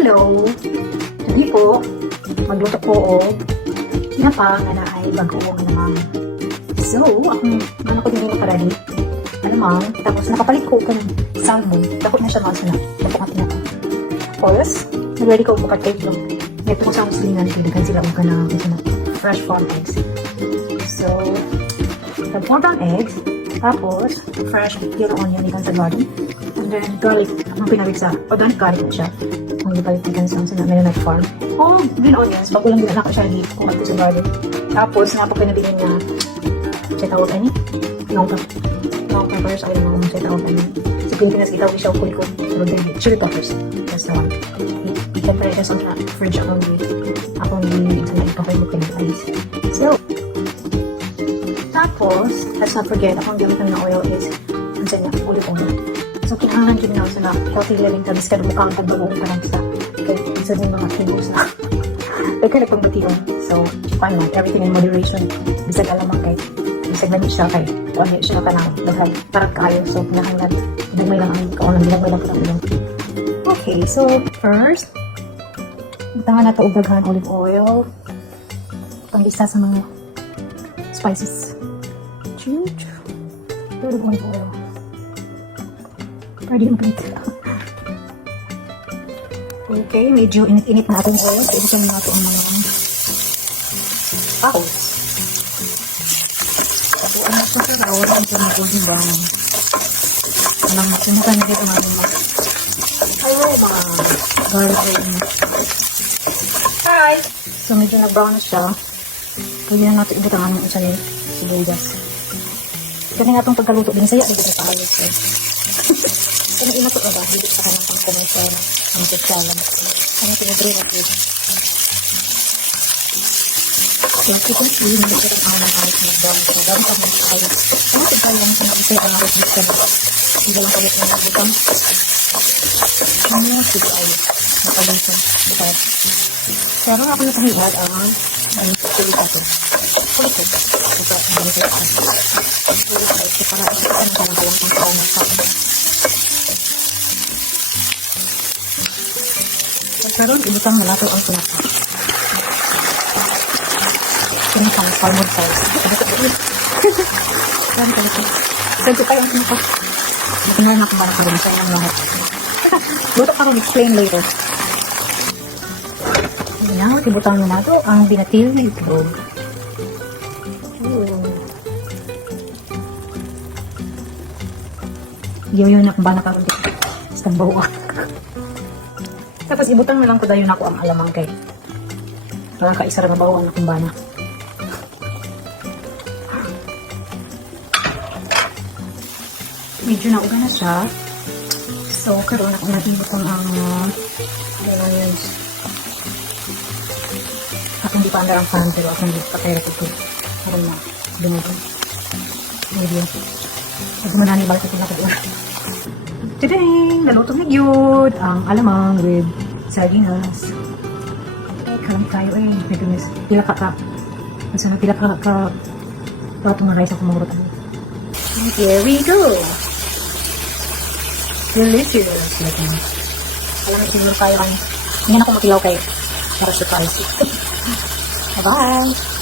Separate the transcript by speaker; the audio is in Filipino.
Speaker 1: hello! Sabi po, magluto po o tinapa nga na ay bagoong naman. So, akong ano ko din yung makarali. Ano ma'am, tapos nakapalit ko ka ng salmon. Dako na siya mga sana. Dako nga tinapa. Tapos, nag-ready ko bukat cake lang. Ito ko sa muslingan, kailangan sila ang kana na fresh farm eggs. So, the four brown eggs, tapos, fresh yellow onion, ikan sa. And then, garlic, ang pinabig sa organic garlic na siya. Ang ipalit ikan sa sa Melanite farm. O, green onions, bago lang nila siya di kung ato sa garden. Tapos, napapinabilin niya, siya tawag ano? Nongka. Nongka peppers, ay mga siya tawag ano. Sa Pilipinas, itaw siya kulikot. Pero then, chili peppers. The one. Siyempre, siya sa fridge akong di, akong di, sa nagkakay mo pinag-ice. So, tapos, let's not forget, akong gamitan ng oil is, ang sa niya, olive oil. So, kailangan din na sa na, healthy living ka, biska mukha ang pagbagoong ka lang sa, kay, isa din mga kilos na. Pagka nagpambatiyon. So, paano, everything in moderation. Bisag alam kay, bisag na siya kay, ano siya ka na, daghay, parang kayo. So, pinahanglan, dagmay lang ang kaunang, dagmay lang ka ng Okay, so, first, Tangan na ito daghan olive oil. Pang-isa sa mga spices. Chuch. Pero olive oil. Pwede yung pinit. okay, medyo init-init na ating oil. So, ibisan na ito ang mga ahos. So, ano sa kalawa ang pinagawin ba? Anong masimukan na dito ang ating mga aroma. Garlic oil. Hi! So, medyo nag-brown na siya. Pwede na natin ibutang ang isa ni sibuyas. Kaya nga itong pagkaluto din saya, dito sa ayos. Eh. so, nang inato na ba? Dito sa kanang pang commercial na ang pagkalan. Ano at dito. So, kita ko yung nito ang mga na brown. So, brown pa mga ayos. Ano pagkalan sa mga isa ang ayos na siya. Hindi lang kami na nagbutang. Ano yung sige. Napagalitan. Napagalitan. Pero ako nakahiwag ang ang kulit ako. Kulit ko. Ito, ang kulit ko. Kulit ko. Para ito ang kalang-kalang pang kaong sa akin. Karoon, ibutang mo nato ang kunaka. Kunakang salmon sauce. Saan ka ito? Saan ko kayo ang kunaka? Nakunan na kung para karoon sa inyong lahat. Luto ka rin explain later. Now, tibutang nyo na ito ang binatil na itlog. Ooh. Yoyo na kung ba nakaroon dito. Basta bawa. Tapos ibutang na lang ko dayon ako ang alamang kay. Nakakaisa rin na bawa na kumbana. Medyo nauga na siya. So, karoon ako nag-ibutang ang uh, onions. Ako hindi pa andar ang fan, pero ako hindi pa kaya ito. Parang na, dumagod. Medyo. Pag manani balik ito na ko doon. Tadang! Naluto na yun! Ang alamang with sardinas. Eh, kalam tayo eh. My goodness. Pila ka ka. Masa na pila ka. Prato nga rice ako mangurot. And here we go! Delicious! Like, alam mo, siguro tayo ang hindi na ako makilaw kayo para surprise. Bye-bye!